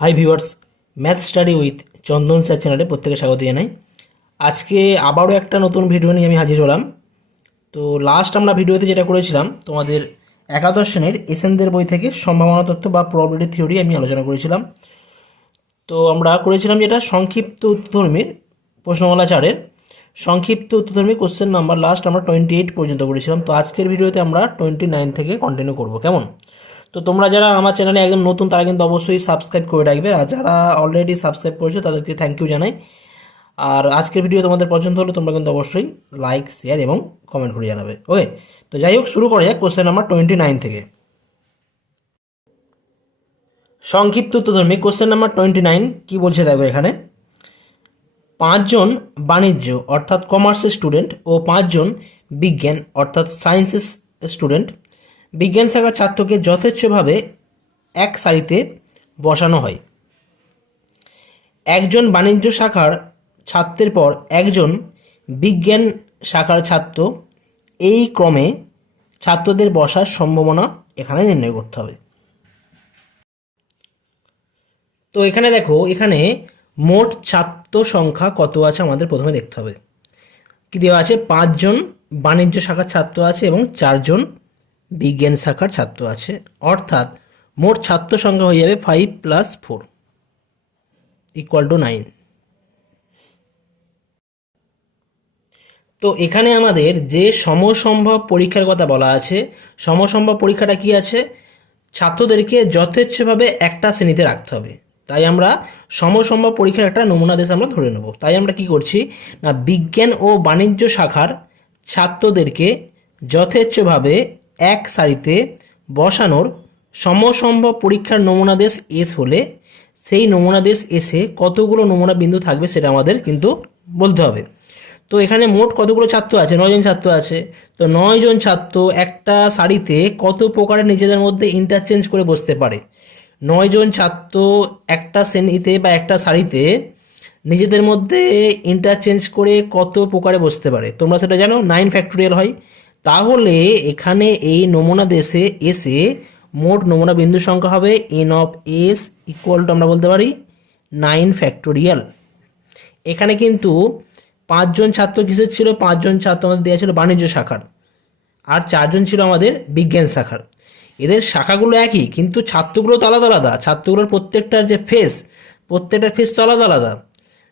Hi viewers, math study with Chandan sir চ্যানেলে প্রত্যেকে স্বাগত জানাই। আজকে আবারও একটা নতুন ভিডিও নিয়ে আমি হাজির হলাম। তো লাস্ট আমরা ভিডিওতে যেটা করেছিলাম, তোমাদের একাদশ শ্রেণীর এসএনদের বই থেকে সম্ভাবনা তত্ত্ব বা প্রবাবিলিটি থিওরি আমি আলোচনা করেছিলাম। তো আমরা করেছিলাম যেটা সংক্ষিপ্ত উত্তরধর্মীর প্রশ্নমালা 4-এর সংক্ষিপ্ত উত্তরধর্মী কোশ্চেন নাম্বার লাস্ট আমরা 28 পর্যন্ত করেছিলাম। তো আজকের ভিডিওতে আমরা 29 থেকে কন্টিনিউ করব, কেমন? তো তোমরা যারা আমার চ্যানেলে একদম নতুন তারা কিন্তু অবশ্যই সাবস্ক্রাইব করে রাখবে, আর যারা অলরেডি সাবস্ক্রাইব করেছো তাদেরকে থ্যাংক ইউ জানাই। আর আজকের ভিডিও তোমাদের পছন্দ হলে তোমরা কিন্তু অবশ্যই লাইক, শেয়ার এবং কমেন্ট করে জানাবে। ওকে, তো যাই হোক, শুরু করা যাক কোশ্চেন নাম্বার 29 থেকে। সংক্ষিপ্ত উত্তরধর্মী কোশ্চেন নাম্বার 29 কি বলছে দেখো এখানে। 5 জন বাণিজ্য অর্থাৎ কমার্সের স্টুডেন্ট ও 5 জন বিজ্ঞান অর্থাৎ সায়েন্সের স্টুডেন্ট, বিজ্ঞান শাখার ছাত্রকে যথেচ্ছভাবে এক সারিতে বসানো হয়। একজন বাণিজ্য শাখার ছাত্রের পর একজন বিজ্ঞান শাখার ছাত্র, এই ক্রমে ছাত্রদের বসার সম্ভাবনা এখানে নির্ণয় করতে হবে। তো এখানে দেখো, এখানে মোট ছাত্র সংখ্যা কত আছে আমাদের প্রথমে দেখতে হবে। কি দেওয়া আছে? 5 জন বাণিজ্য শাখার ছাত্র আছে এবং 4 জন বিজ্ঞান শাখার ছাত্র আছে, অর্থাৎ মোট ছাত্র সংখ্যা হয়ে যাবে 5 + 4 = 9। তো এখানে আমাদের যে সমসম্ভব পরীক্ষার কথা বলা আছে, সমসম্ভব পরীক্ষাটা কি আছে? ছাত্রদেরকে যথেচ্ছভাবে একটা শ্রেণীতে রাখতে হবে। তাই আমরা সমসম্ভব পরীক্ষার একটা নমুনা দেশ আমরা ধরে নেব। তাই আমরা কি করছি না, বিজ্ঞান ও বাণিজ্য শাখার ছাত্রদেরকে যথেচ্ছভাবে এক সারিতে বসানোর সমসম্ভব পরীক্ষার নমুনা দেশ এস হলে সেই নমুনা দেশ এসে কতগুলো নমুনা বিন্দু থাকবে সেটা আমাদের কিন্তু বলতে হবে। তো এখানে মোট কতগুলো ছাত্র আছে? 9 জন ছাত্র আছে। তো 9 জন ছাত্র একটা সারিতে কত প্রকারের নিজেদের মধ্যে ইন্টারচেঞ্জ করে বসতে পারে? 9 জন ছাত্র একটা শ্রেণীতে বা একটা সারিতে নিজেদের মধ্যে ইন্টারচেঞ্জ করে কত প্রকারে বসতে পারে? তোমরা সেটা জানো, 9 ফ্যাক্টোরিয়াল হয়। তাহলে এখানে এই নমুনা দেশে এসে মোট নমুনা বিন্দু সংখ্যা হবে n(s) = আমরা বলতে পারি 9 ফ্যাক্টোরিয়াল। এখানে কিন্তু 5 জন ছাত্র কিসের ছিল? 5 জন ছাত্র আমাদের দেওয়া ছিল বাণিজ্য শাখার, আর 4 জন ছিল আমাদের বিজ্ঞান শাখার। এদের শাখাগুলো একই, কিন্তু ছাত্রগুলো তো আলাদা আলাদা। ছাত্রগুলোর প্রত্যেকটার যে ফেস, প্রত্যেকটার ফেস তো আলাদা আলাদা,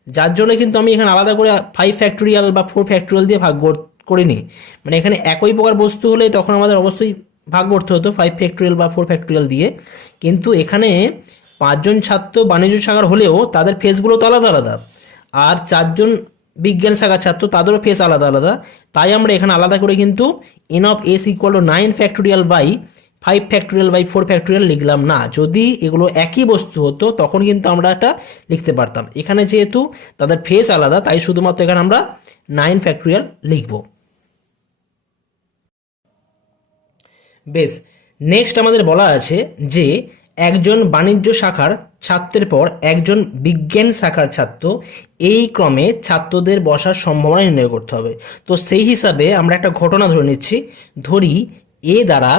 যার জন্য কিন্তু আমি এখানে আলাদা করে 5 ফ্যাক্টোরিয়াল বা 4 ফ্যাক্টোরিয়াল দিয়ে ভাগ করিনি। মানে এখানে একই প্রকার বস্তু হলে তখন আমাদের অবশ্যই ভাগ করতে হতো 5 ফ্যাক্টোরিয়াল বা 4 ফ্যাক্টোরিয়াল দিয়ে। কিন্তু এখানে 5 জন ছাত্র বাণিজ্য শাখার হলেও তাদের ফেসগুলো তো আলাদা আলাদা, আর 4 জন বিজ্ঞান শাখার ছাত্র তাদেরও ফেস আলাদা আলাদা। তাই আমরা এখানে আলাদা করে কিন্তু n(s) = 9 factorial by 5 factorial by 4 factorial লিখলাম না। যদি এগুলো একই বস্তু হতো তখন কিন্তু আমরা এটা লিখতে পারতাম। এখানে যেহেতু তাদের ফেস আলাদা, তাই শুধুমাত্র এখানে আমরা 9 ফ্যাক্টোরিয়াল লিখব। বেশ, নেক্সট আমাদের বলা আছে যে একজন বাণিজ্য শাখার ছাত্রের পর একজন বিজ্ঞান শাখার ছাত্র, এই ক্রমে ছাত্রদের বসার সম্ভাবনা নির্ণয় করতে হবে। তো সেই হিসাবে আমরা একটা ঘটনা ধরে নিচ্ছি। ধরি এ দ্বারা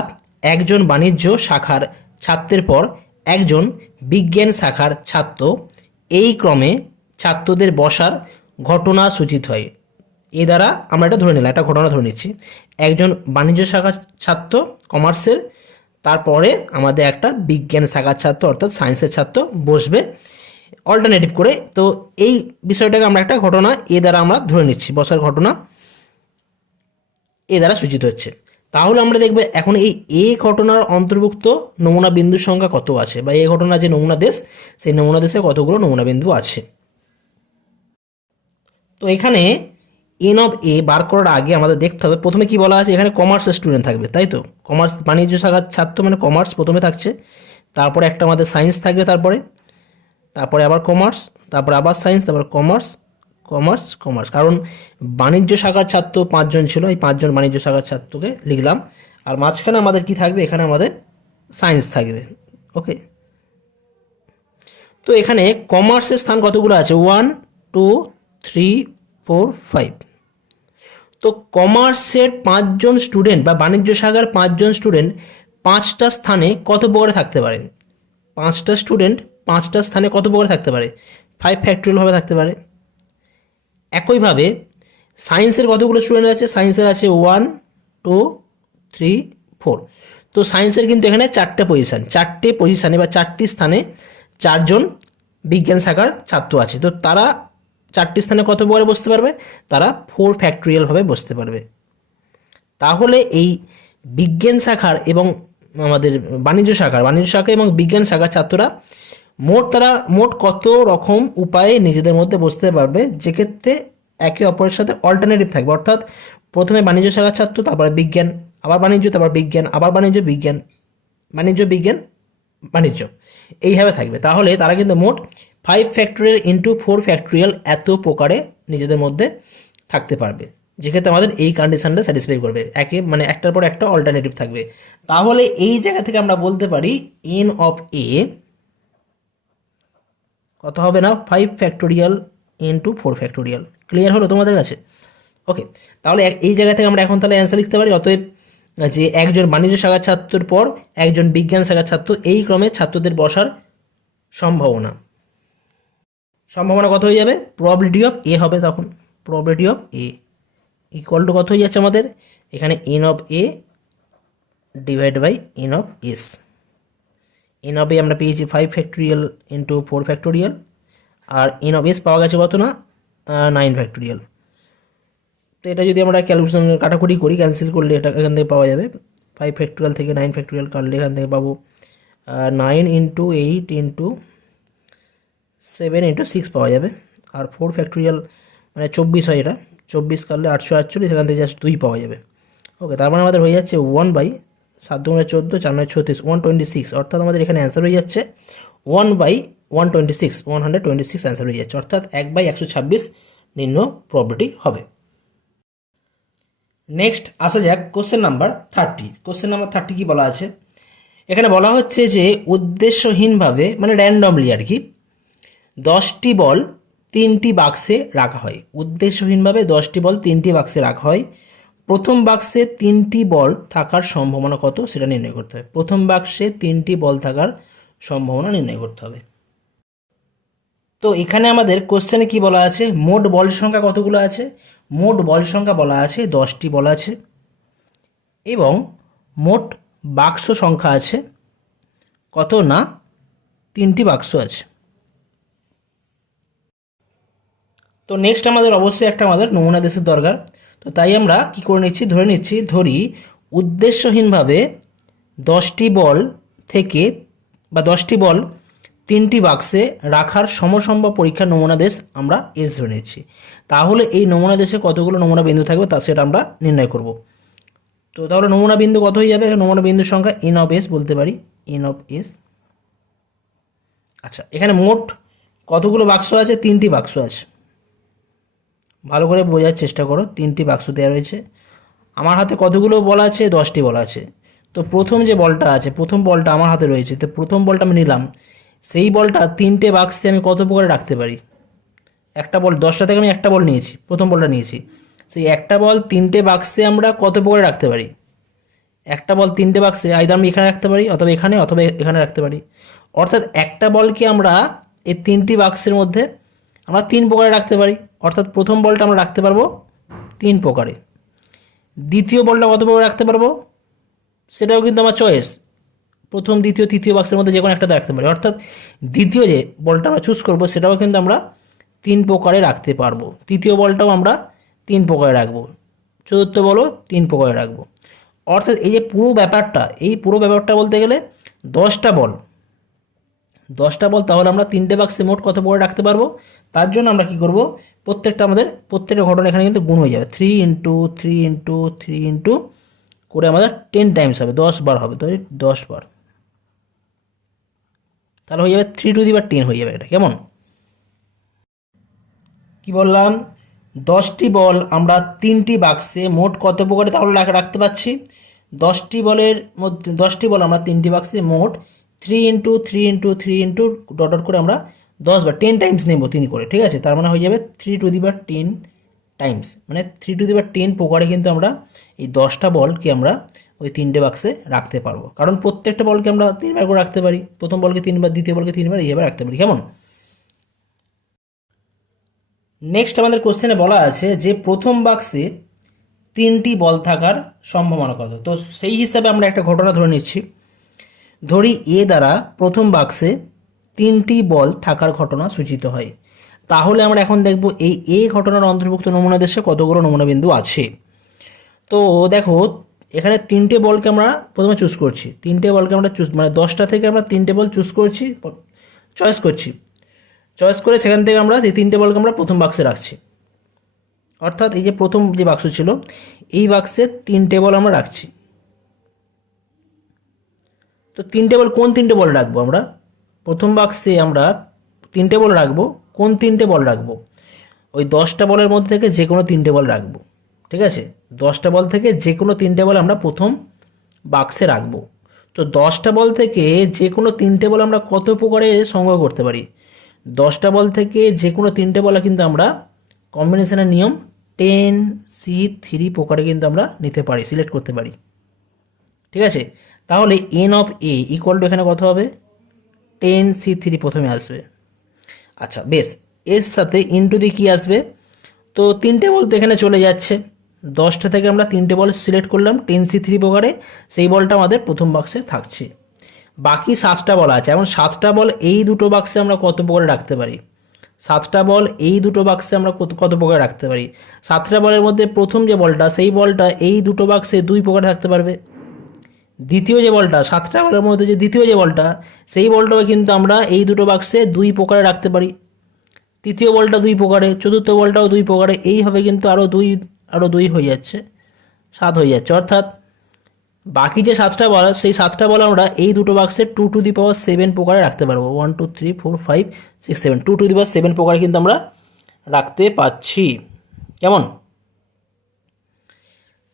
একজন বাণিজ্য শাখার ছাত্রের পর একজন বিজ্ঞান শাখার ছাত্র, এই ক্রমে ছাত্রদের বসার ঘটনা সূচিত হয়। এ দ্বারা আমরা এটা ধরে নিলাম, একটা ঘটনা ধরে নিচ্ছি। একজন বাণিজ্য শাখার ছাত্র কমার্সের, তারপরে আমাদের একটা বিজ্ঞান শাখার ছাত্র অর্থাৎ সায়েন্সের ছাত্র বসবে অল্টারনেটিভ করে। তো এই বিষয়টাকে আমরা একটা ঘটনা এ দ্বারা আমরা ধরে নিচ্ছি, বসার ঘটনা এ দ্বারা সূচিত হচ্ছে। তাহলে আমরা দেখব এখন এই এ ঘটনার অন্তর্ভুক্ত নমুনা বিন্দুর সংখ্যা কত আছে, বা এ ঘটনার যে নমুনা দেশ, সেই নমুনা দেশে কতগুলো নমুনা বিন্দু আছে। তো এখানে n(a) বার করার আগে আমাদের দেখতে হবে প্রথমে কি বলা আছে। এখানে কমার্সের স্টুডেন্ট থাকবে, তাই তো? কমার্স বাণিজ্য শাখার ছাত্র মানে কমার্স প্রথমে থাকছে, তারপরে একটা আমাদের সায়েন্স থাকবে, তারপরে আবার কমার্স, তারপরে আবার সায়েন্স, তারপর কমার্স, কমার্স, কমার্স। কারণ বাণিজ্য শাখার ছাত্র 5 জন ছিল, এই 5 জন বাণিজ্য শাখার ছাত্রকে লিখলাম। আর মাঝখানে আমাদের কি থাকবে? এখানে আমাদের সায়েন্স থাকবে। ওকে, তো এখানে কমার্সের স্থান কতগুলো আছে? 1 2 3 4 5। তো কমার্সের 5 জন স্টুডেন্ট বা বাণিজ্য শাখার 5 জন স্টুডেন্ট 5টা স্থানে কত প্রকারে থাকতে পারে? 5টা স্টুডেন্ট 5টা স্থানে কত প্রকার থাকতে পারে? 5 ফ্যাক্টোরিয়ালভাবে থাকতে পারে। একইভাবে সায়েন্সের কতগুলো স্টুডেন্ট আছে? সায়েন্সের আছে 1 2 3 4। তো সায়েন্সের কিন্তু এখানে 4টে পজিশানে বা 4টি স্থানে 4জন বিজ্ঞান শাখার ছাত্র আছে। তো তারা 4টি স্থানে কত প্রকারে বসতে পারবে? তারা 4 ফ্যাক্টোরিয়ালভাবে বসতে পারবে। তাহলে এই বিজ্ঞান শাখার এবং আমাদের বাণিজ্য শাখা এবং বিজ্ঞান শাখার ছাত্ররা মোট কত রকম উপায়ে নিজেদের মধ্যে বসতে পারবে, যেক্ষেত্রে একে অপরের সাথে অল্টারনেটিভ থাকবে। অর্থাৎ প্রথমে বাণিজ্য শাখার ছাত্র, তারপরে বিজ্ঞান, আবার বাণিজ্য, তারপর বিজ্ঞান, আবার বাণিজ্য, বিজ্ঞান, বাণিজ্য, বিজ্ঞান, বাণিজ্য, এইভাবে থাকবে। তাহলে তারা কিন্তু মোট 5 ফ্যাক্টোরিয়াল ইন্টু 4 ফ্যাক্টোরিয়াল এত প্রকারে নিজেদের মধ্যে থাকতে পারবে, যেক্ষেত্রে আমাদের এই কন্ডিশনটা স্যাটিসফাই করবে। একটার পর একটা অল্টারনেটিভ থাকবে। তাহলে এই জায়গা থেকে আমরা বলতে পারি এন অফ এ কত হবে না 5 ফ্যাক্টোরিয়াল ইন্টু 4 ফ্যাক্টোরিয়াল। ক্লিয়ার হলো তোমাদের কাছে? ওকে, তাহলে এই জায়গা থেকে আমরা এখন তাহলে অ্যান্সার লিখতে পারি। অতএব যে একজন বাণিজ্য শাখার ছাত্রের পর একজন বিজ্ঞান শাখার ছাত্র, এই ক্রমে ছাত্রদের বসার সম্ভাবনা কত হয়ে যাবে? প্রবাবিলিটি অফ এ হবে। তখন probability of A equal to কত হয়ে যাচ্ছে আমাদের এখানে? N of A divide by n of S. N of A আমরা পেয়েছি 5 ফ্যাক্টোরিয়াল ইন্টু 4 ফ্যাক্টোরিয়াল, আর এন অফ এস পাওয়া গেছে কত না 9 ফ্যাক্টোরিয়াল। তো এটা যদি আমরা ক্যালকুলেশন কাটাকুটি করি, ক্যান্সেল করলে এটা এখান থেকে পাওয়া যাবে 5 ফ্যাক্টোরিয়াল থেকে 9 ফ্যাক্টোরিয়াল কাটলে এখান থেকে পাবো 9 ইন্টু 8 ইন্টু 7 ইন্টু 6 পাওয়া যাবে। আর 4 ফ্যাক্টোরিয়াল মানে 24 হয়, এটা 24 কাটলে 848, এখান থেকে জাস্ট 2 পাওয়া যাবে। ওকে, তার মানে আমাদের হয়ে যাচ্ছে 1/7×14 4×36 126। অর্থাৎ আমাদের এখানে অ্যান্সার হয়ে যাচ্ছে 1/126 126 অ্যান্সার হয়ে যাচ্ছে। অর্থাৎ 1/126 নিম্ন প্রবাবিলিটি হবে। নেক্সট আসা যাক কোশ্চেন নাম্বার 30। কোশ্চেন নাম্বার 30 কি বলা আছে? এখানে বলা হচ্ছে যে উদ্দেশ্যহীনভাবে মানে র্যান্ডমলি আর কি 10টি বল 3টি বাক্সে রাখা হয়। উদ্দেশ্যহীনভাবে 10টি বল 3টি বাক্সে রাখা হয়। প্রথম বাক্সে 3টি বল থাকার সম্ভাবনা কত সেটা নির্ণয় করতে হবে। প্রথম বাক্সে 3টি বল থাকার সম্ভাবনা নির্ণয় করতে হবে। তো এখানে আমাদের কোশ্চেনে কি বলা আছে? মোট বল সংখ্যা কতগুলো আছে? মোট বল সংখ্যা বলা আছে 10টি বল আছে, এবং মোট বাক্স সংখ্যা আছে কত না 3টি বাক্স আছে। তো নেক্সট আমাদের অবশ্যই আমাদের নমুনা দেশের দরকার। তো তাই আমরা কি করে নিচ্ছি, ধরি উদ্দেশ্যহীনভাবে 10টি বল থেকে বা 10টি বল 3টি বাক্সে রাখার সমসম্ভব পরীক্ষার নমুনা দেশ আমরা এস ধরে নিচ্ছি। তাহলে এই নমুনা দেশে কতগুলো নমুনা বিন্দু থাকবে তা সেটা আমরা নির্ণয় করব। তো তাহলে নমুনা বিন্দু কত হয়ে যাবে? নমুনা বিন্দুর সংখ্যা এন অফ এস বলতে পারি, এন অফ এস। আচ্ছা, এখানে মোট কতগুলো বাক্স আছে? 3টি বাক্স আছে। ভালো করে বোঝার চেষ্টা করো, 3টি বাক্স দেওয়া রয়েছে। আমার হাতে কতগুলো বল আছে? 10টি বল আছে। তো প্রথম যে বলটা আছে, প্রথম বলটা আমার হাতে রয়েছে, তো প্রথম বলটা আমি নিলাম। সেই বলটা 3টে বাক্সে আমি কত প্রকারে রাখতে পারি? একটা বল 10টা থেকে আমি একটা বল নিয়েছি, প্রথম বলটা নিয়েছি। সেই একটা বল 3টে বাক্সে আমরা কত প্রকারে রাখতে পারি? একটা বল 3টে বাক্সে আইদার আমি এখানে রাখতে পারি, অথবা এখানে রাখতে পারি। অর্থাৎ একটা বলকে আমরা এই 3টি বাক্সের মধ্যে আমরা 3 প্রকারে রাখতে পারি। অর্থাৎ প্রথম বলটা আমরা রাখতে পারবো 3 প্রকারে। দ্বিতীয় বলটা কত প্রকারে রাখতে পারবো সেটাও কিন্তু আমার চয়েস, প্রথম দ্বিতীয় তৃতীয় বাক্সের মধ্যে যে কোনো একটাতে রাখতে পারি। অর্থাৎ দ্বিতীয় যে বলটা আমরা চুজ করবো সেটাও কিন্তু আমরা 3 প্রকারে রাখতে পারবো। তৃতীয় বলটাও আমরা 3 প্রকারে রাখবো, চতুর্থ বলও 3 প্রকারে রাখবো। অর্থাৎ এই যে পুরো ব্যাপারটা বলতে গেলে 10টা বল, তাহলে আমরা 3টে বাক্সে মোট কত প্রকারে রাখতে পারবো? তার জন্য আমরা কি করব, প্রত্যেকটা ঘটনা এখানে কিন্তু গুণ হয়ে যাবে। 3 ইন্টু 3 ইন্টু 3 ইন্টু করে আমাদের 10 টাইমস হবে, 10 বার হবে। তো 10 বার তাহলে হয়ে যাবে 3^10 হয়ে যাবে। এটা কেমন কি বললাম? 10টি বল আমরা 3টি বাক্সে মোট কত প্রকারে তাহলে রাখতে পারছি? 10টি বল আমরা 3টি বাক্সে মোট 3 ইন্টু 3 ইন্টু 3 ইন্টু ডট করে আমরা 10 বার 10 টাইমস নেব 3 করে, ঠিক আছে? তার মানে হয়ে যাবে 3^10 টাইমস, মানে 3^10 প্রকারে কিন্তু আমরা এই 10টা বলকে আমরা ওই 3টে বাক্সে রাখতে পারবো, কারণ প্রত্যেকটা বলকে আমরা 3বার করে রাখতে পারি, প্রথম বলকে 3বার, দ্বিতীয় বলকে 3বার, এইভাবে রাখতে পারি। কেমন? নেক্সট আমাদের কোশ্চেনে বলা আছে যে প্রথম বাক্সে 3টি বল থাকার সম্ভাবনা কত। তো সেই হিসাবে আমরা একটা ঘটনা ধরে নিচ্ছি। ধরি এ দ্বারা প্রথম বাক্সে 3টি বল থাকার ঘটনা সূচিত হয়। তাহলে আমরা এখন দেখব এই এ ঘটনার অন্তর্ভুক্ত নমুনা দেশে কতগুলো নমুনা বিন্দু আছে। তো দেখো এখানে 3টে বলকে আমরা প্রথমে চুজ করছি, 3টে বলকে আমরা মানে 10টা থেকে আমরা 3টে বল চুজ করছি, চয়েস করছি, চয়েস করে সেখান থেকে আমরা এই 3টে বলকে আমরা প্রথম বাক্সে রাখছি। অর্থাৎ এই যে প্রথম যে বাক্স ছিল এই বাক্সে 3টে বল আমরা রাখছি। তো 3টে বল, কোন 3টে বল রাখবো আমরা? প্রথম বাক্সে আমরা 3টে বল রাখবো। কোন 3টে বল রাখবো? ওই 10টা বলের মধ্যে থেকে যে কোনো 3টে বল রাখবো। ঠিক আছে, 10টা বল থেকে যে কোনো 3টে বল আমরা প্রথম বাক্সে রাখবো। তো 10টা বল থেকে যে কোনো 3টে বল আমরা কত প্রকারে সংগ্রহ করতে পারি? 10টা বল থেকে যে কোনো 3টে বল কিন্তু আমরা কম্বিনেশনের নিয়ম 10C3 প্রকারে কিন্তু আমরা নিতে পারি, সিলেক্ট করতে পারি। ঠিক আছে, তাহলে N of A equal two এখানে কত হবে? 10C3 প্রথমে আসবে। আচ্ছা বেশ, এর সাথে ইনটু দিয়ে কী আসবে? তো 3টে বল তো এখানে চলে যাচ্ছে, 10টা থেকে আমরা 3টে বল সিলেক্ট করলাম 10C3 প্রকারে, সেই বলটা আমাদের প্রথম বাক্সে থাকছে। বাকি 7টা বল আছে, এখন 7টা বল এই দুটো বাক্সে আমরা কত প্রকারে রাখতে পারি? 7টা বল এই দুটো বাক্সে আমরা কত প্রকারে রাখতে পারি? 7টা বলের মধ্যে প্রথম যে বলটা, সেই বলটা এই দুটো বাক্সে 2 প্রকারে থাকতে পারবে। দ্বিতীয় যে বলটা, 7টা বলের মধ্যে যে দ্বিতীয় যে বলটা, সেই বলটাও কিন্তু আমরা এই দুটো বাক্সে 2 প্রকারে রাখতে পারি। তৃতীয় বলটা 2 প্রকারে, চতুর্থ বলটাও 2 প্রকারে, এইভাবে কিন্তু আরও 2 হয়ে যাচ্ছে, 7 হয়ে যাচ্ছে। অর্থাৎ বাকি যে 7টা বল, সেই 7টা বল আমরা এই দুটো বাক্সে 2^7 প্রকারে রাখতে পারবো। 1 2 3 4 5 6 7, 2^7 প্রকারে কিন্তু আমরা রাখতে পাচ্ছি। কেমন?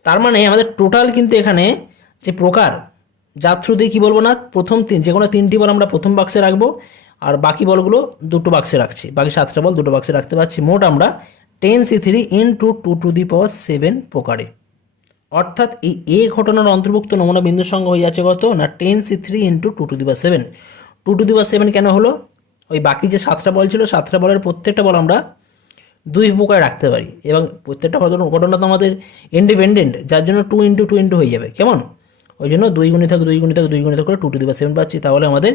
তার মানে আমাদের টোটাল কিন্তু এখানে যে প্রকার, যার থ্রুতে কী বলবো না, প্রথম যে কোনো 3টি বল আমরা প্রথম বাক্সে রাখবো, আর বাকি বলগুলো দুটো বাক্সে রাখছি, বাকি 7টা বল দুটো বাক্সে রাখতে পারছি। মোট আমরা 10C3 ইন্টু 2^7 প্রকারে। অর্থাৎ এই এ ঘটনার অন্তর্ভুক্ত নমুনা বিন্দুর সঙ্গে হয়ে যাচ্ছে কত না, 10C3 ইন্টু 2^7। 2^7 কেন হলো? ওই বাকি যে 7টা বল ছিল, 7টা বলের প্রত্যেকটা বল আমরা 2 প্রকারে রাখতে পারি, এবং প্রত্যেকটা ঘটনা তো আমাদের ইন্ডিপেন্ডেন্ট, যার জন্য 2 × 2 হয়ে যাবে। কেমন? ওই জন্য 2 × 2 করে 2^7 পাচ্ছি। তাহলে আমাদের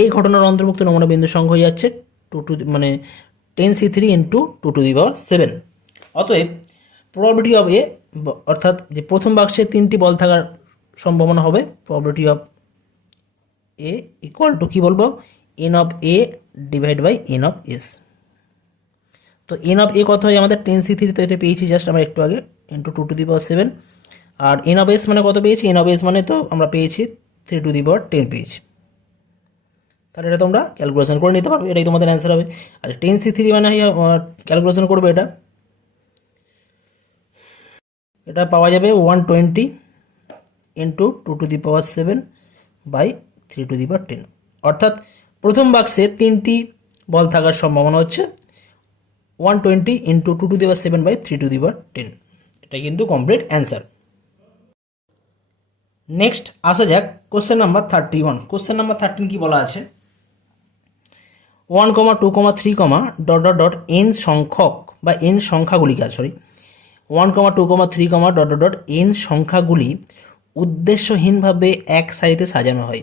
এই ঘটনার অন্তর্ভুক্ত নমুনা বিন্দুর সংখ্যা হয়ে যাচ্ছে 10C3 ইন্টু 2^7। অতএব প্রবাবিলিটি অফ এ, অর্থাৎ যে প্রথম বাক্সে 3টি বল থাকার সম্ভাবনা হবে, probability of A equal to কী বলবো, n of A divide by n of S. তো এন অফ এ কত হয় আমাদের? 10C3, তো এটা পেয়েছি জাস্ট আমরা একটু আগে, ইন্টু 2^7। আর এন অফ এস মানে কত পেয়েছি? এন অফ এস মানে তো আমরা পেয়েছি 3^10 পেয়েছি। তাহলে এটা তোমরা ক্যালকুলেশন করে নিতে পারবে, এটাই তোমাদের অ্যান্সার হবে। আচ্ছা 10C3 মানে ক্যালকুলেশন করবে, এটা পাওয়া যাবে 120 ইন্টু 2^7 বাই 3^10। অর্থাৎ প্রথম বাক্সে 3টি বল থাকার সম্ভাবনা হচ্ছে 120 ইন্টু 2^7 বাই 3^10। এটা কিন্তু কমপ্লিট অ্যান্সার। নেক্সট আসা যাক কোশ্চেন নাম্বার 31। কোশ্চেন নাম্বার 13 কি বলা আছে? 1, 2, 3, n সংখ্যক বা n সংখ্যাগুলি, 1, 2, 3, n সংখ্যাগুলি উদ্দেশ্যহীনভাবে এক সারিতে সাজানো হয়।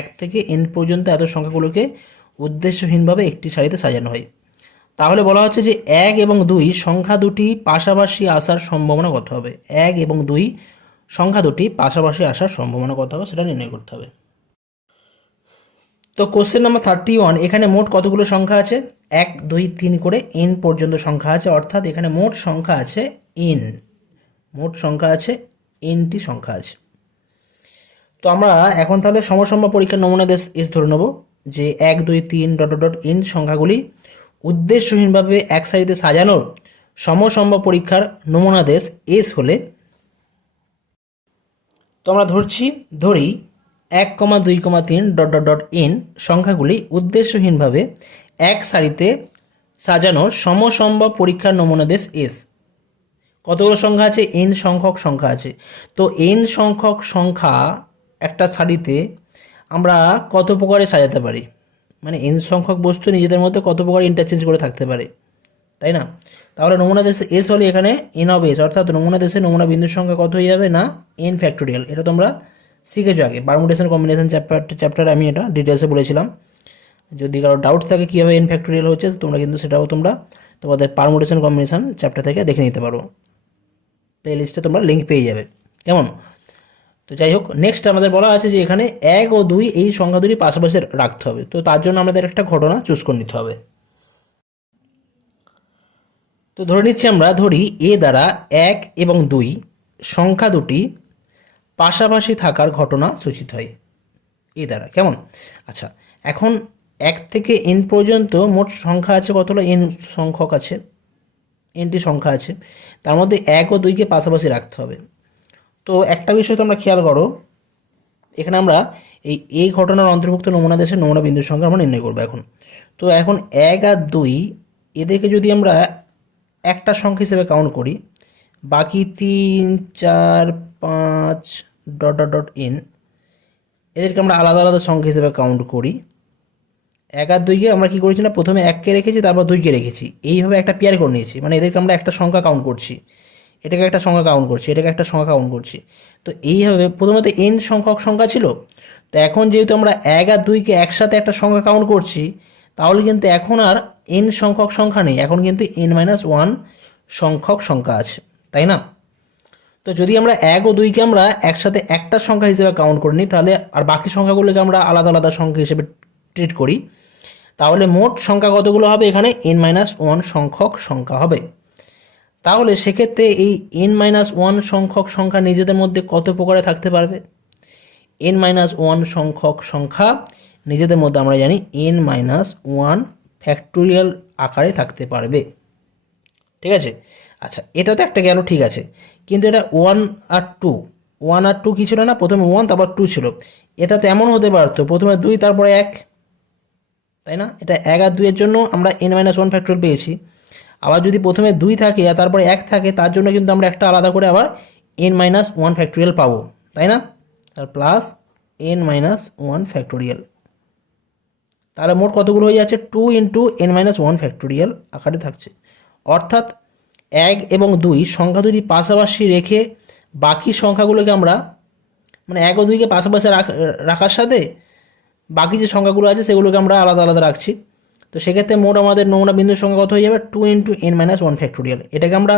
1 থেকে n পর্যন্ত এত সংখ্যাগুলোকে উদ্দেশ্যহীনভাবে একটি সারিতে সাজানো হয়। তাহলে বলা হচ্ছে যে 1 এবং 2 সংখ্যা দুটি পাশাপাশি আসার সম্ভাবনা কত হবে? 1 এবং 2 সংখ্যা দুটি পাশাপাশি আসার সম্ভাবনা কত হবে সেটা নির্ণয় করতে হবে। তো কোশ্চেন নাম্বার 31, এখানে মোট কতগুলো সংখ্যা আছে? 1 2 3 করে n পর্যন্ত সংখ্যা আছে, অর্থাৎ এখানে মোট সংখ্যা আছে n, মোট সংখ্যা আছে nটি সংখ্যা আছে। তো আমরা এখন তাহলে সমসম্ভব পরীক্ষার নমুনা দেশ এস ধরে নেব যে 1 2 3 n সংখ্যাগুলি উদ্দেশ্যহীনভাবে এক সারিতে সাজানোর সমসম্ভব পরীক্ষার নমুনা দেশ এস হলে, তো আমরা ধরি 1, 2, 3 n সংখ্যাগুলি উদ্দেশ্যহীনভাবে এক সারিতে সাজানো সমসম্ভব পরীক্ষার নমুনা দেশ এস। কতগুলো সংখ্যা আছে? এন সংখ্যক সংখ্যা আছে। তো এন সংখ্যক সংখ্যা একটা সারিতে আমরা কত প্রকারে সাজাতে পারি, মানে এন সংখ্যক বস্তু নিজেদের মধ্যে কত প্রকার ইন্টারচেঞ্জ করে থাকতে পারে, তাই না? তাহলে নমুনা দেশে এস হলে এখানে এন অফ এস, অর্থাৎ নমুনা দেশে নমুনা বিন্দুর সংখ্যা কত হয়ে যাবে না এন ফ্যাক্টোরিয়াল। এটা তোমরা শিখেছো আগে, পারমুটেশন কম্বিনেশন চ্যাপ্টারে আমি এটা ডিটেলসে বলেছিলাম। যদি কারো ডাউট থাকে কীভাবে এন ফ্যাক্টোরিয়াল হচ্ছে, তোমরা কিন্তু সেটাও তোমরা তোমাদের পারমুটেশন কম্বিনেশন চ্যাপ্টার থেকে দেখে নিতে পারো, প্লে লিস্টে তোমরা লিঙ্ক পেয়ে যাবে। কেমন? তো যাই হোক, নেক্সট আমাদের বলা আছে যে এখানে 1 ও 2 এই সংখ্যা দুটি পাশাপাশি রাখতে হবে। তো তার জন্য আমাদের একটা ঘটনা চুজ করে নিতে হবে। তো ধরে নিচ্ছি আমরা, ধরি এ দ্বারা 1 এবং 2 সংখ্যা দুটি পাশাপাশি থাকার ঘটনা সূচিত হয় এ দ্বারা। কেমন? আচ্ছা, এখন 1 থেকে n পর্যন্ত মোট সংখ্যা আছে কতগুলো? n সংখ্যক আছে, nটি সংখ্যা আছে, তার মধ্যে 1 ও 2কে পাশাপাশি রাখতে হবে। তো একটা বিষয় তোমরা খেয়াল করো, এখানে আমরা এই ঘটনার অন্তর্ভুক্ত নমুনা দেশের নমুনা বিন্দুর সংখ্যা আমরা নির্ণয় করবো এখন। তো এখন 1 আর 2 এদেরকে যদি আমরা একটা সংখ্যা হিসেবে কাউন্ট করি, বাকি 3, 4, 5 ডট ডট ডট এন এদেরকে আমরা আলাদা আলাদা সংখ্যা হিসেবে কাউন্ট করি। 1 আর 2কে আমরা কী করেছি না, প্রথমে 1কে রেখেছি, তারপর 2কে রেখেছি, এইভাবে একটা পেয়ার করে নিয়েছি, মানে এদেরকে আমরা একটা সংখ্যা কাউন্ট করছি, এটাকে একটা সংখ্যা কাউন্ট করছি, এটাকে একটা সংখ্যা কাউন্ট করছি। তো এইভাবে প্রথমত এন সংখ্যক সংখ্যা ছিল, তো এখন যেহেতু আমরা 1 আর 2কে একসাথে একটা সংখ্যা কাউন্ট করছি, তাহলে কিন্তু এখন আর এন সংখ্যক সংখ্যা নেই, এখন কিন্তু n-1 সংখ্যক সংখ্যা আছে, তাই না? তো যদি আমরা 1 ও 2কে আমরা একসাথে একটা সংখ্যা হিসেবে কাউন্ট করে নিই, তাহলে আর বাকি সংখ্যাগুলোকে আমরা আলাদা আলাদা সংখ্যা হিসেবে ট্রিট করি, তাহলে মোট সংখ্যা কতগুলো হবে? এখানে n-1 সংখ্যক সংখ্যা হবে। তাহলে সেক্ষেত্রে এই n-1 সংখ্যক সংখ্যা নিজেদের মধ্যে কত প্রকারে থাকতে পারবে? n-1 সংখ্যক সংখ্যা নিজেদের মধ্যে আমরা জানি n-1 ফ্যাক্টোরিয়াল আকারে থাকতে পারবে, ঠিক আছে? আচ্ছা, এটা তো একটা গেল, ঠিক আছে, কিন্তু এটা 1 আর 2 কী ছিল না, প্রথমে 1 তারপর 2 ছিল, এটা তো এমন হতে পারতো প্রথমে 2 তারপরে 1, তাই না? এটা 1 আর 2 এর জন্য আমরা n-1 ফ্যাক্টোরিয়াল পেয়েছি। আবার যদি প্রথমে 2 থাকে আর তারপরে 1 থাকে, তার জন্য কিন্তু আমরা একটা আলাদা করে আবার n-1 ফ্যাক্টোরিয়াল পাবো, তাই না? তার প্লাস n-1 ফ্যাক্টোরিয়াল, তাহলে মোট কতগুলো হয়ে যাচ্ছে? 2 ইন্টু n-1 ফ্যাক্টোরিয়াল আকারে থাকছে। অর্থাৎ 1 এবং 2 সংখ্যা দুটি পাশাপাশি রেখে বাকি সংখ্যাগুলোকে আমরা, মানে 1 ও 2কে পাশাপাশি রাখার সাথে বাকি যে সংখ্যাগুলো আছে সেগুলোকে আমরা আলাদা আলাদা রাখছি। তো সেক্ষেত্রে মোট আমাদের নমুনা বিন্দুর সংখ্যা কত হয়ে যাবে? 2 ইন্টু n-1 ফ্যাক্টোরিয়াল। এটাকে আমরা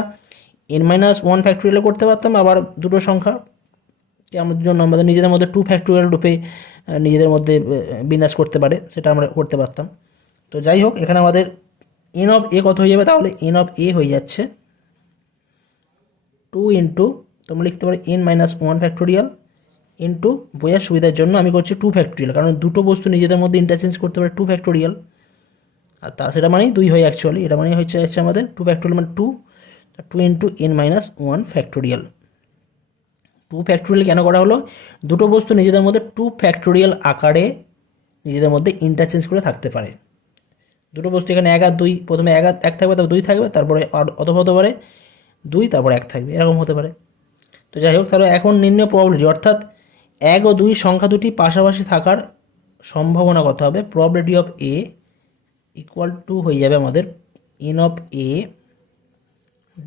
n-1 ফ্যাক্টোরিয়াল করতে পারতাম, আবার দুটো সংখ্যাকে আমাদের জন্য আমাদের নিজেদের মধ্যে 2 ফ্যাক্টোরিয়াল রূপে নিজেদের মধ্যে বিন্যাস করতে পারে, সেটা আমরা করতে পারতাম। তো যাই হোক, এখানে আমাদের n অফ a কত হয়ে যাবে? তাহলে n অফ a হয়ে যাচ্ছে 2 ইন্টু, তোমরা লিখতে পারো n-1 ফ্যাক্টোরিয়াল ইন্টু, বইয়ের সুবিধার জন্য আমি করছি 2 ফ্যাক্টোরিয়াল, কারণ দুটো বস্তু নিজেদের মধ্যে ইন্টারচেঞ্জ করতে পারে 2 ফ্যাক্টোরিয়াল, আর তা সেটা মানেই 2 হয় অ্যাকচুয়ালি, এটা মানে হচ্ছে আমাদের 2 ফ্যাক্টোরিয়াল মানে 2 ইন্টু n-1 ফ্যাক্টোরিয়াল। 2 ফ্যাক্টোরিয়াল কেন করা হলো? দুটো বস্তু নিজেদের মধ্যে 2 ফ্যাক্টোরিয়াল আকারে নিজেদের মধ্যে ইন্টারচেঞ্জ করে থাকতে পারে। দুটো বস্তু এখানে 1 আর 2, প্রথমে 1 থাকবে, তারপর 2 থাকবে, তারপরে অথবা হতে পারে 2 তারপর 1 থাকবে, এরকম হতে পারে। তো যাই হোক, তাহলে এখন নির্ণয় প্রবাবিলিটি, অর্থাৎ 1 ও 2 সংখ্যা দুটি পাশাপাশি থাকার সম্ভাবনা কত হবে? Probability of A equal to হয়ে যাবে আমাদের n of A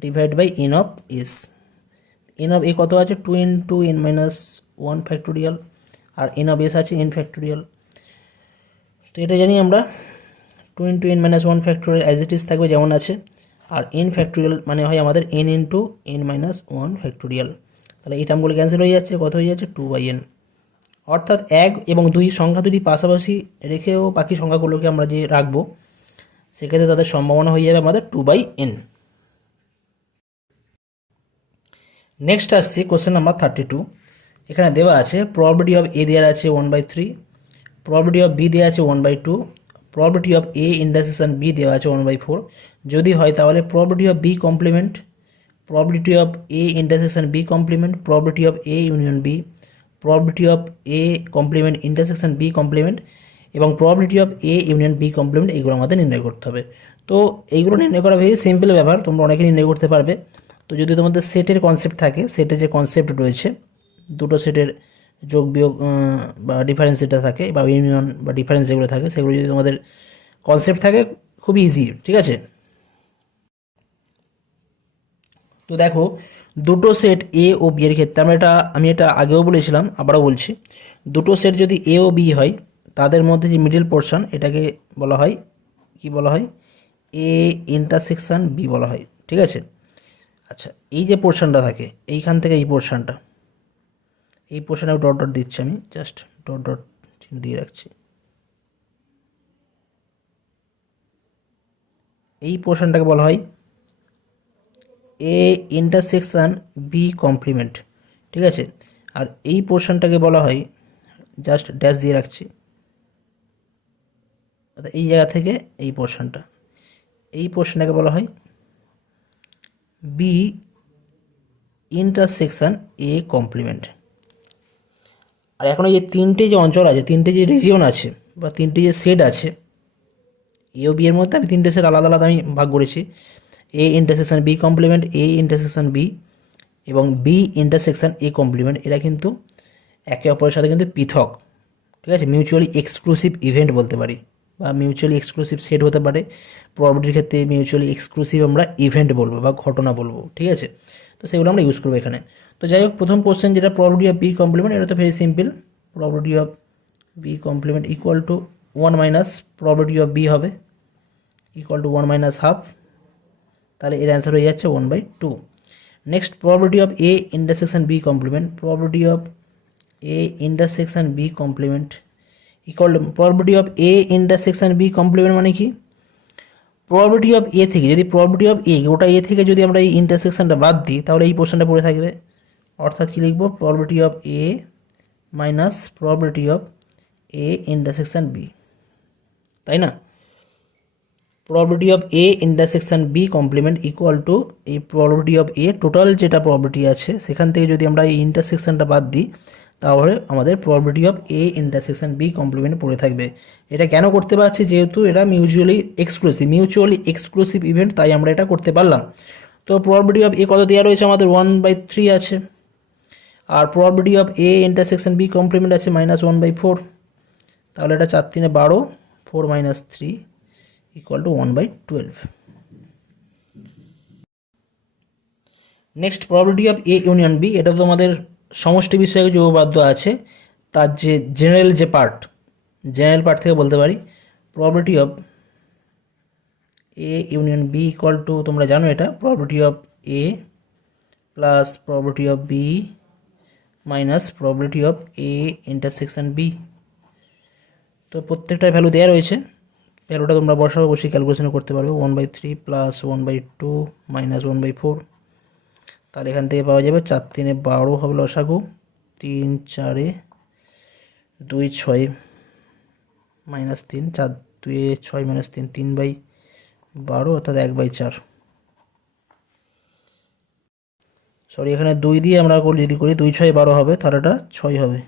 divide by n of S. n of A কত আছে? 2 ইন্টু n-1 ফ্যাক্টোরিয়াল, আর n অফ এস আছে n ফ্যাক্টোরিয়াল। তো এটা জানি আমরা 2 into n-1 factorial as it is থাকবে যেমন আছে, আর n ফ্যাক্টোরিয়াল মানে হয় আমাদের n ইন্টু n-1 ফ্যাক্টোরিয়াল। তাহলে এই টার্মগুলো ক্যান্সেল হয়ে যাচ্ছে, কত হয়ে যাচ্ছে? 2/n। অর্থাৎ 1 এবং 2 সংখ্যা দুটি পাশাপাশি রেখেও বাকি সংখ্যাগুলোকে আমরা যে রাখবো, সেক্ষেত্রে তাদের সম্ভাবনা হয়ে যাবে আমাদের 2/n। নেক্সট আসছে কোশ্চেন নাম্বার 32। এখানে দেওয়া আছে প্রবাবিলিটি অফ এ দেওয়া আছে 1/3, প্রবাবিলিটি অফ বি দেওয়া আছে 1/2, probability of A intersection B দেওয়া আছে 1/4। যদি হয় তাহলে probability of B complement, probability of A intersection B complement, probability of A union B, probability of A complement intersection B complement এবং probability of A union B complement, এইগুলো আমাদের নির্ণয় করতে হবে। তো এইগুলো নির্ণয় করা ভেরি সিম্পল ব্যাপার, তোমরা অনেকে নির্ণয় করতে পারবে। তো যদি তোমাদের সেটের কনসেপ্ট থাকে, সেটের যে কনসেপ্ট রয়েছে, দুটো সেটের যোগ বিয়োগ বা ডিফারেন্স যেটা থাকে বা ইউনিয়ন বা ডিফারেন্স যেগুলো থাকে, সেগুলো যদি তোমাদের কনসেপ্ট থাকে, খুবই ইজি, ঠিক আছে। তো দেখো, দুটো সেট এ ও বি এর ক্ষেত্রে আমি এটা আগেও বলেছিলাম, আবারও বলছি, দুটো সেট যদি এ ও বি হয়, তাদের মধ্যে যে মিডল পোর্শন, এটাকে বলা হয়, কি বলা হয়, এ ইন্টারসেকশন বি বলা হয়, ঠিক আছে। আচ্ছা, এই যে পোর্শনটা থাকে, এইখান থেকে এই পোর্শনটা, এই পোর্শনে ডট ডট দিচ্ছি, আমি জাস্ট ডট ডট চিহ্ন দিয়ে রাখছি। এই পোর্শনটাকে বলা হয় এ ইন্টারসেকশন বি কমপ্লিমেন্ট, ঠিক আছে। আর এই পোর্শনটাকে বলা হয়, জাস্ট ড্যাশ দিয়ে রাখছি, এই জায়গা থেকে এই পোর্শনটা, এই পোর্শনটাকে বলা হয় বি ইন্টারসেকশন এ কমপ্লিমেন্ট। আর এখন এই যে তিনটে যে অঞ্চল আছে, তিনটে যে রিজিয়ন আছে বা তিনটে যে সেট আছে, এ ও বি এর মধ্যে আমি তিনটে সেট আলাদা আলাদা আমি ভাগ করেছি, A intersection B complement, A intersection B এবং বি ইন্টারসেকশন এ কমপ্লিমেন্ট। এরা কিন্তু একে অপরের সাথে কিন্তু পৃথক, ঠিক আছে, মিউচুয়ালি এক্সক্লুসিভ ইভেন্ট বলতে পারি, বা মিউচুয়ালি এক্সক্লুসিভ সেট হতে পারে। প্রবাবিলিটির ক্ষেত্রে মিউচুয়ালি এক্সক্লুসিভ আমরা ইভেন্ট বলবো বা ঘটনা বলবো, ঠিক আছে। তো সেগুলো আমরা ইউজ করবো এখানে। তো যাই হোক, প্রথম কোশ্চেন যেটা প্রবাবিলিটি অফ বি কমপ্লিমেন্ট, এটা তো very simple, probability of B complement equal to 1 minus probability of B হবে ইকুয়াল টু 1 মাইনাস হাফ, তাহলে এর অ্যান্সার হয়ে যাচ্ছে 1/2। Next, probability of A intersection B complement, probability of A intersection B complement equal to probability of A intersection B complement মানে কি, probability of এ থেকে যদি probability of এ, ওটা এ থেকে যদি আমরা এই ইন্টারসেকশনটা বাদ দিই, তাহলে এই পোর্শনটা পড়ে থাকবে। অর্থাৎ কী লিখবো, probability of A minus probability of A intersection B, তাই না। Probability of A intersection B complement equal to এই প্রবাবিলিটি অফ এ টোটাল যেটা প্রবাবিলিটি আছে, সেখান থেকে যদি আমরা এই ইন্টারসেকশনটা বাদ দিই, তাহলে আমাদের probability of A intersection B complement পড়ে থাকবে। এটা কেন করতে পারছি, যেহেতু এটা মিউচুয়ালি এক্সক্লুসিভ ইভেন্ট, তাই আমরা এটা করতে পারলাম। তো প্রবাবিলিটি অফ এ কত দেওয়া রয়েছে আমাদের, 1/3 আছে, আর probability of A intersection B complement আছে -1/4, তাহলে এটা 4 3 12, 4 - 3 equal to 1/12। Next, probability of A union B, এটা তো আমাদের সমষ্টি বিষয়ক যে উপপাদ্য আছে, তার যে জেনারেল পার্ট থেকে বলতে পারি, probability of A union B equal to, তোমরা জানো এটা, probability of A plus probability of B minus probability of A intersection B. তো প্রত্যেকটা ভ্যালু দেওয়া রয়েছে, ভ্যালুটা তোমরা বসে ক্যালকুলেশন করতে পারবে, 1/3 প্লাস 1/2 মাইনাস 1/4, তাহলে এখান থেকে পাওয়া যাবে 4 3 12 হবে লসাগু, 3 4 2 6 -3, 4 2 6 -3, 3/12 অর্থাৎ 1/4। সরি, এখানে 2 দিয়ে আমরা যদি করি 2 6 12 হবে, তাহলে এটা 6 হবে,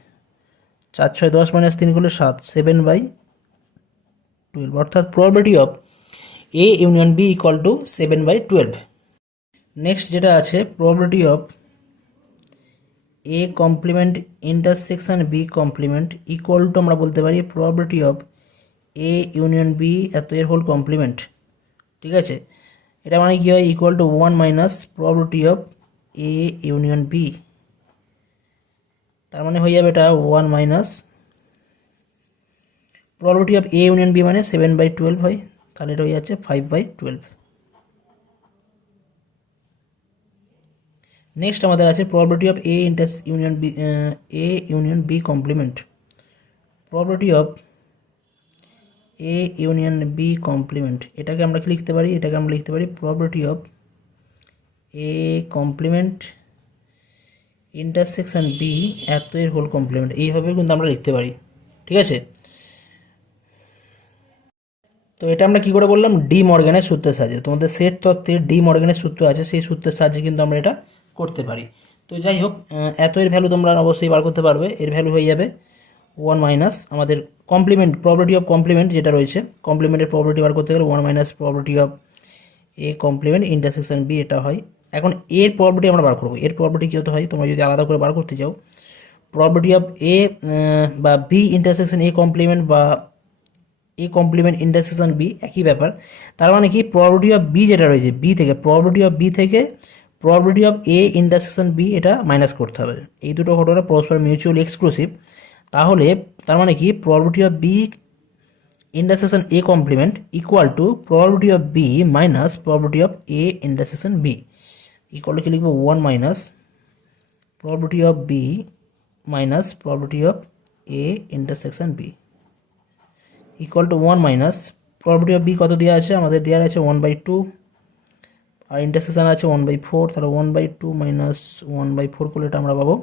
4 6 10 -3 করলে 7, 7/12, অর্থাৎ probability of A union B equal to 7/12। Next যেটা আছে, probability of A complement intersection B complement equal to, আমরা বলতে পারি probability of A union B এত এর হোল কমপ্লিমেন্ট, ঠিক আছে। এটা মানে কি হয়, equal to 1 minus probability of A union B, তার মানে হয়ে যাবে এটা 1 minus probability of A union B মানে 7/12 হয়, তাহলে এটা হয়ে যাচ্ছে 5/12। নেক্সট আমাদের আছে probability of A union B complement, probability of A union B complement, এটাকে আমরা কি লিখতে পারি, probability of A complement intersection B এত এর হোল কমপ্লিমেন্ট, এইভাবে কিন্তু আমরা লিখতে পারি, ঠিক আছে। তো এটা আমরা কি করে বললাম, ডি মর্গ্যানের সূত্রের সাহায্যে, তোমাদের সেট তত্ত্বের ডি মর্গ্যানের সূত্র আছে, সেই সূত্রের সাহায্যে কিন্তু আমরা এটা করতে পারি। তো যাই হোক, এত এর ভ্যালু তোমরা অবশ্যই বার করতে পারবে, এর ভ্যালু হয়ে যাবে ওয়ান মাইনাস আমাদের কমপ্লিমেন্ট প্রবাবিলিটি অফ কমপ্লিমেন্ট যেটা রয়েছে, কমপ্লিমেন্টের প্রবাবিলিটি বার করতে গেলে one minus probability of A complement intersection B, এটা হয়। এখন এর প্রবাবিলিটি আমরা বার করবো। এর প্রবাবিলিটি কী হতে হয়, তোমরা যদি আলাদা করে বার করতে চাও, প্রবাবিলিটি অফ এ বা বি ইন্টারসেকশন এ কমপ্লিমেন্ট বা এ কমপ্লিমেন্ট ইন্টারসেকশন বি একই ব্যাপার। তার মানে কি, প্রবাবিলিটি অফ বি যেটা রয়েছে, বি থেকে প্রবাবিলিটি অফ বি থেকে probability of A intersection B এটা মাইনাস করতে হবে। এই দুটো ঘটনা পরস্পর মিউচুয়ালি এক্সক্লুসিভ। তাহলে তার মানে কি, probability of B intersection A complement equal to probability of B minus probability of A intersection B, equal to কি লিখবো, one minus probability of B minus probability of A intersection B equal to one minus probability of B কত দেওয়া আছে আমাদের, দেওয়া আছে 1/2 আর intersection আছে 1/4। তাহলে 1/2 মাইনাস 1/4 করলে এটা আমরা পাবো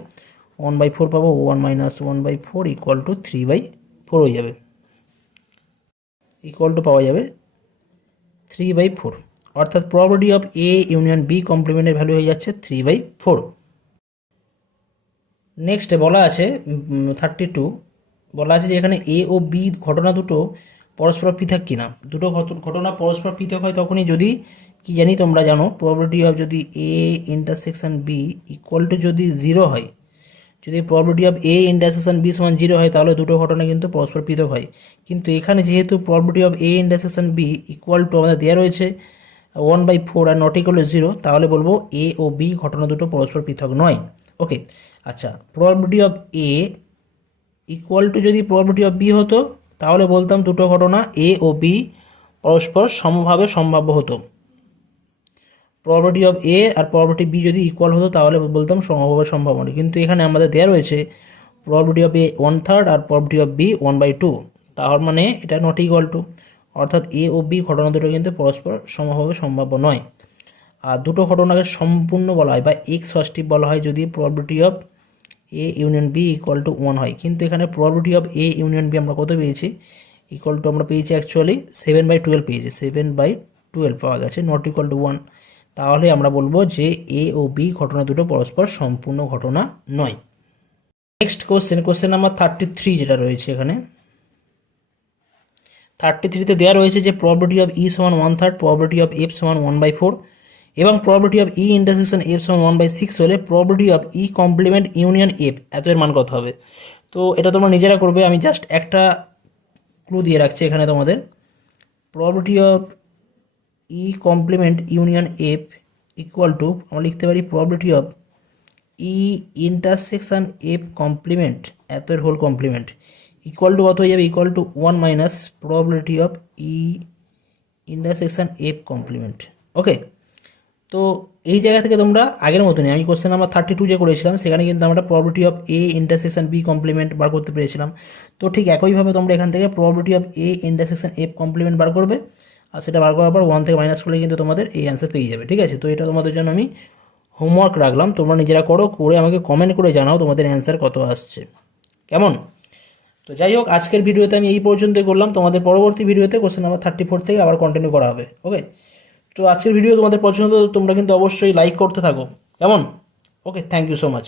1/4 পাবো, 1 মাইনাস 1/4 ইকুয়াল টু 3/4 হয়ে যাবে, ইকুয়াল টু পাওয়া যাবে 3/4। অর্থাৎ probability of A union B কমপ্লিমেন্টের ভ্যালু হয়ে যাচ্ছে 3/4। নেক্সট বলা আছে 32, বলা আছে যে এখানে এ ও বি ঘটনা দুটো পরস্পর পৃথক কিনা। দুটো ঘটনা পরস্পর পৃথক হয় তখনই যদি, কি জানি তোমরা জানো, প্রবাবিলিটি অফ যদি A intersection B equal to যদি 0 হয়, যদি probability of A intersection B সমান 0 হয়, তাহলে দুটো ঘটনা কিন্তু পরস্পর পৃথক হয়। কিন্তু এখানে যেহেতু probability of A intersection B equal to আমাদের দেওয়া রয়েছে 1/4 আর নট ইকুয়াল টু 0, তাহলে বলবো এ ও বি ঘটনা দুটো পরস্পর পৃথক নয়। ওকে, আচ্ছা, probability of A equal to যদি প্রবাবিলিটি অফ বি হতো, তাহলে বলতাম দুটো ঘটনা এ ও বি পরস্পর সমভাবে সম্ভাব্য হতো। প্রবাবিলিটি অফ এ আর প্রবাবিলিটি বি যদি ইকুয়াল হতো, তাহলে বলতাম সমভাবে সম্ভাবনা। কিন্তু এখানে আমাদের দেওয়া রয়েছে প্রবাবিলিটি অফ এ 1/3 আর প্রবাবিলিটি অফ বি 1/2, তার মানে এটা নট ইকুয়াল টু, অর্থাৎ এ ও বি ঘটনা দুটো কিন্তু পরস্পর সমভাবে সম্ভাব্য নয়। আর দুটো ঘটনাকে সম্পূর্ণ বলা হয় বা এক্সহস্টিভ বলা হয় যদি probability of A union B equal to 1 হয়। কিন্তু এখানে probability of A union B আমরা কত পেয়েছি, ইকুয়াল টু আমরা পেয়েছি অ্যাকচুয়ালি 7/12 পেয়েছি, 7/12 পাওয়া গেছে, নট ইকুয়াল টু 1। তাহলে আমরা বলবো যে এ ও বি ঘটনা দুটো পরস্পর সম্পূর্ণ ঘটনা নয়। নেক্সট কোশ্চেন নাম্বার 33 যেটা রয়েছে এখানে, 33তে দেওয়া রয়েছে যে প্রবাবিলিটি অফ ই সমান 1/3, প্রবাবিলিটি অফ এফ সমান 1/4 এবং probability of E intersection F সমান 1/6 হলে probability of E complement union F এত এর মান কত হবে। তো এটা তোমরা নিজেরা করবে, আমি জাস্ট একটা ক্লু দিয়ে রাখছি এখানে তোমাদের। Probability of E complement union F equal to আমরা লিখতে পারি probability of E intersection F complement এত এর হোল কমপ্লিমেন্ট ইকুয়াল টু কত হয়ে যাবে, equal to 1 minus probability of E intersection F complement. Okay, তো এই জায়গা থেকে তোমরা আগের মতনই আমি কোশ্চেন নাম্বার 32 যে করেছিলাম, সেখানে কিন্তু আমরা probability of A intersection B complement বার করতে পেরেছিলাম। তো ঠিক একইভাবে তোমরা এখান থেকে probability of A intersection F complement বার করবে, আর সেটা বার করার পর 1 থেকে মাইনাস করলে কিন্তু তোমাদের এই অ্যান্সার পেয়ে যাবে। ঠিক আছে, তো এটা তোমাদের জন্য আমি হোমওয়ার্ক রাখলাম, তোমরা নিজেরা করো, করে আমাকে কমেন্ট করে জানাও তোমাদের অ্যান্সার কত আসছে, কেমন। তো যাই হোক, আজকের ভিডিওতে আমি এই পর্যন্তই করলাম। তোমাদের পরবর্তী ভিডিওতে কোশ্চেন নাম্বার 34 থেকে আবার কন্টিনিউ করা হবে। ওকে, তো আজকের ভিডিও তোমাদের পছন্দ, তোমরা কিন্তু অবশ্যই লাইক করতে থাকো, কেমন। ওকে, থ্যাংক ইউ সো মাচ।